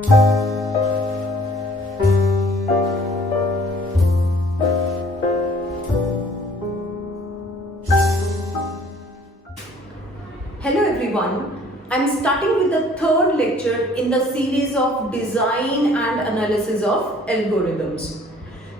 Hello everyone, I am starting with the third lecture in the series of design and analysis of algorithms.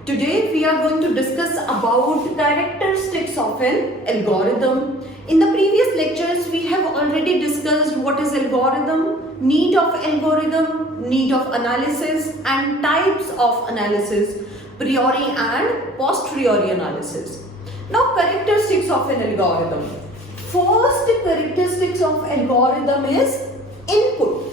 Today we are going to discuss about characteristics of an algorithm. In the previous lectures we have already discussed what is algorithm, need of algorithm, need of analysis and types of analysis, priori and posteriori analysis. Now characteristics of an algorithm. First characteristics of algorithm is input.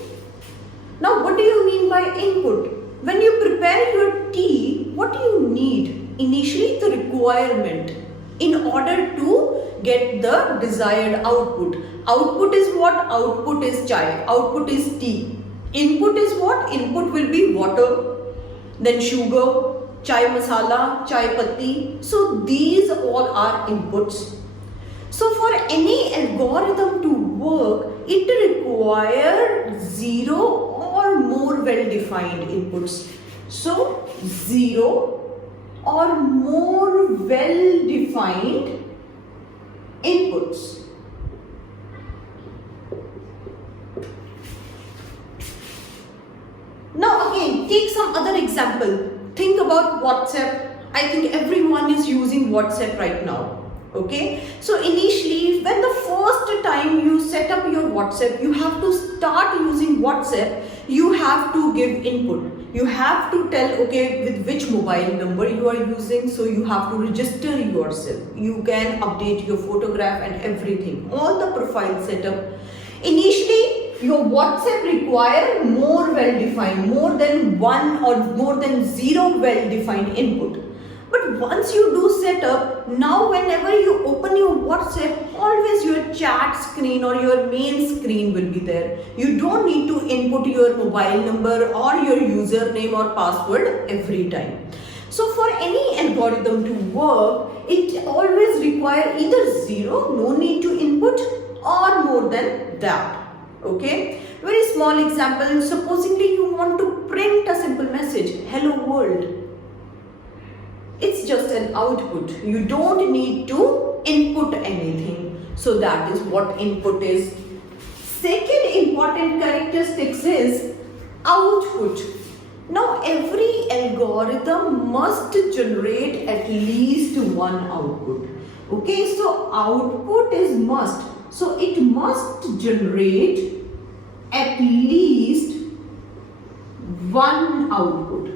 Now what do you mean by input? When you prepare your tea, what do you need? Initially the requirement in order to get the desired output. Output is what? Output is chai. Output is tea. Input is what? Input will be water, then sugar, chai masala, chai patti. So these all are inputs. So for any algorithm to work, it requires 0 or more well-defined inputs. So 0 or more well-defined inputs. Now again, take some other example. Think about WhatsApp. I think everyone is using WhatsApp right now. Okay, so initially when the first time you set up your WhatsApp, you have to start using WhatsApp, you have to give input. You have to tell, okay, with which mobile number you are using, so you have to register yourself. You can update your photograph and everything, all the profile setup. Initially your WhatsApp require more well-defined, more than 1 or more than 0 well-defined input. But once you do setup, now whenever you open your WhatsApp, always your chat screen or your main screen will be there. You don't need to input your mobile number or your username or password every time. So for any algorithm to work, it always requires either 0, no need to input, or more than that. Okay, very small example. Supposingly you want to print a simple message, hello world. It's just an output. You don't need to input anything. So that is what input is. Second important characteristics is output. Now every algorithm must generate at least one output. Okay, so output is must. So it must generate at least one output.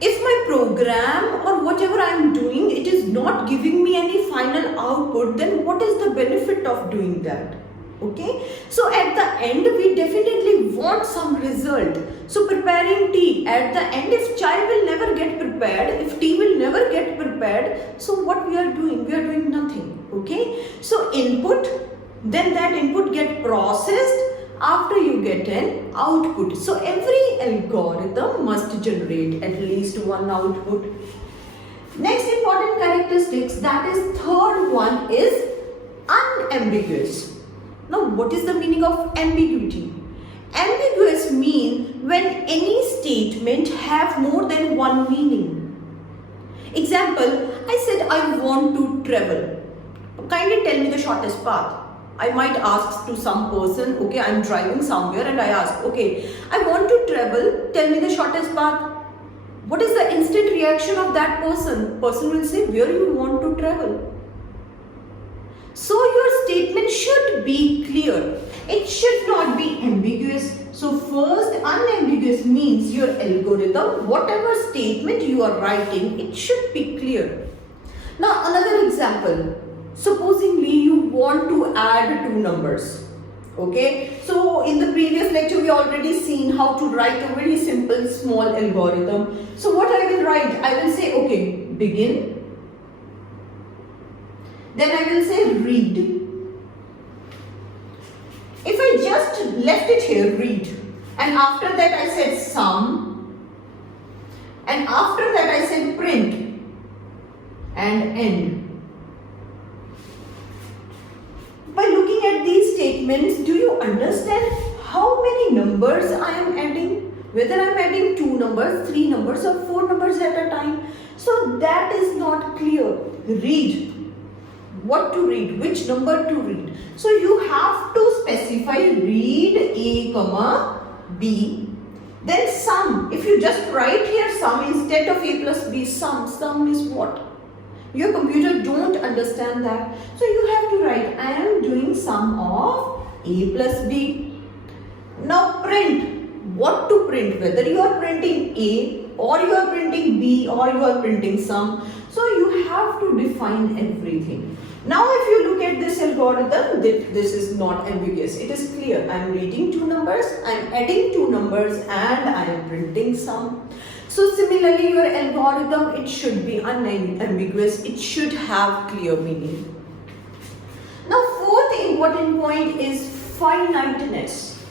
If my program or whatever I am doing, it is not giving me any final output, then what is the benefit of doing that? Okay, so at the end we definitely want some result. So preparing tea, at the end if chai will never get prepared, if tea will never get prepared, so what we are doing? We are doing nothing. Okay, so input, then that input get processed. After you get an output. So every algorithm must generate at least one output. Next important characteristics, that is third one, is unambiguous. Now what is the meaning of ambiguity? Ambiguous means when any statement have more than one meaning. Example, I said I want to travel. Kindly tell me the shortest path. I might ask to some person, okay, I am driving somewhere and I ask, okay, I want to travel, tell me the shortest path. What is the instant reaction of that person? Person will say, where you want to travel. So your statement should be clear. It should not be ambiguous. So first, unambiguous means your algorithm, whatever statement you are writing, it should be clear. Now another example. Supposingly you want to add two numbers. Okay, so in the previous lecture we already seen how to write a very simple small algorithm. So what I will write? I will say, okay, begin. Then I will say read. If I just left it here, read, and after that I said sum, and after that I said print and end. By looking looking at these statements, do you understand how many numbers I am adding? Whether I am adding 2 numbers, 3 numbers or 4 numbers at a time. So that is not clear. Read. What to read, which number to read. So you have to specify read A, comma B. Then sum. If you just write here sum instead of A plus B, sum is what? Your computer don't understand that. So you have to write I am doing sum of A plus B. Now print. What to print? Whether you are printing A or you are printing B or you are printing sum. So you have to define everything. Now if you look at this algorithm, this is not ambiguous. It is clear. I am reading 2 numbers, I am adding 2 numbers and I am printing sum. So similarly your algorithm, it should be unambiguous. It should have clear meaning. Now fourth important point is finiteness.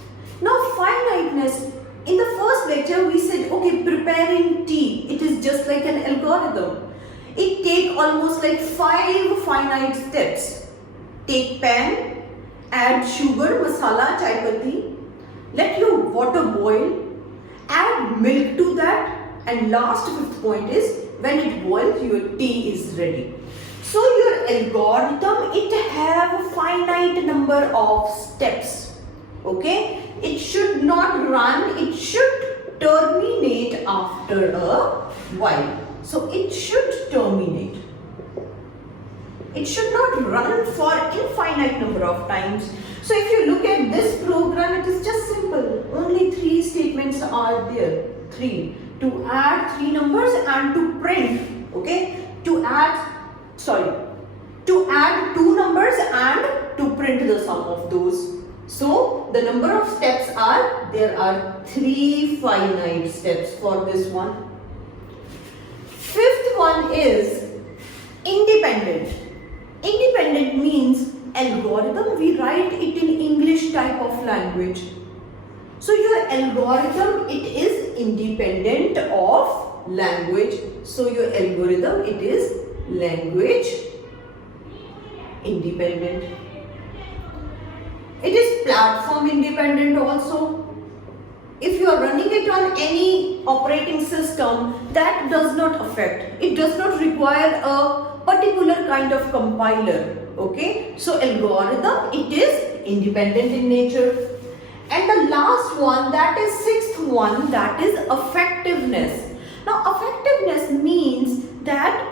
Now finiteness, in the first lecture we said, okay, preparing tea, it is just like an algorithm. It takes almost like 5 finite steps. Take pan, add sugar, masala, chai patti, let your water boil, add milk to that, and last 5th point is when it boils your tea is ready. So your algorithm, it have a finite number of steps. Okay, it should not run, it should terminate after a while. So it should terminate. It should not run for infinite number of times. So if you look at this program, it is just simple. Only 3 statements are there. 3. To add 3 numbers and to print. Okay, to add 2 numbers and to print the sum of those. So the number of steps are, there are 3 finite steps for this one. 5th one is independent. Independent means algorithm, we write it in English type of language. So your algorithm, it is independent of language. So your algorithm, it is language independent. It is platform independent also. If you are running it on any operating system, that does not affect. It does not require a particular kind of compiler. Okay, so algorithm, it is independent in nature. And the last one, that is 6th one, that is effectiveness. Now effectiveness means that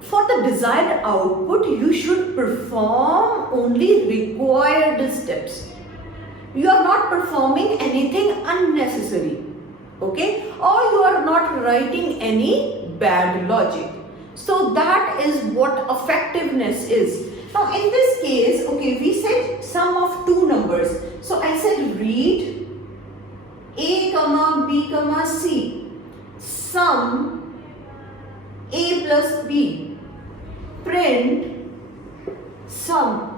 for the desired output, you should perform only required steps. You are not performing anything unnecessary, okay? Or you are not writing any bad logic. So that is what effectiveness is. Now in this case, okay, we said sum of 2 numbers. So I said read A, B, C. Sum A plus B. Print sum.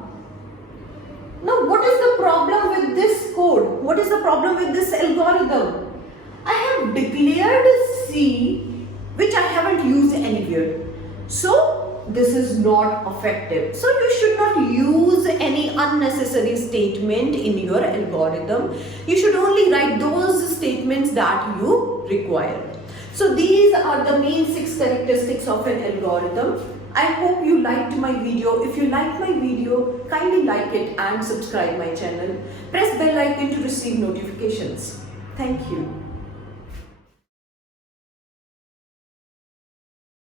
Now what is the problem with this code? What is the problem with this algorithm? I have declared C which I haven't used anywhere. So this is not effective. So you should not use any unnecessary statement in your algorithm. You should only write those statements that you require. So these are the main 6 characteristics of an algorithm. I hope you liked my video. If you liked my video, kindly like it and subscribe my channel. Press bell icon to receive notifications. Thank you.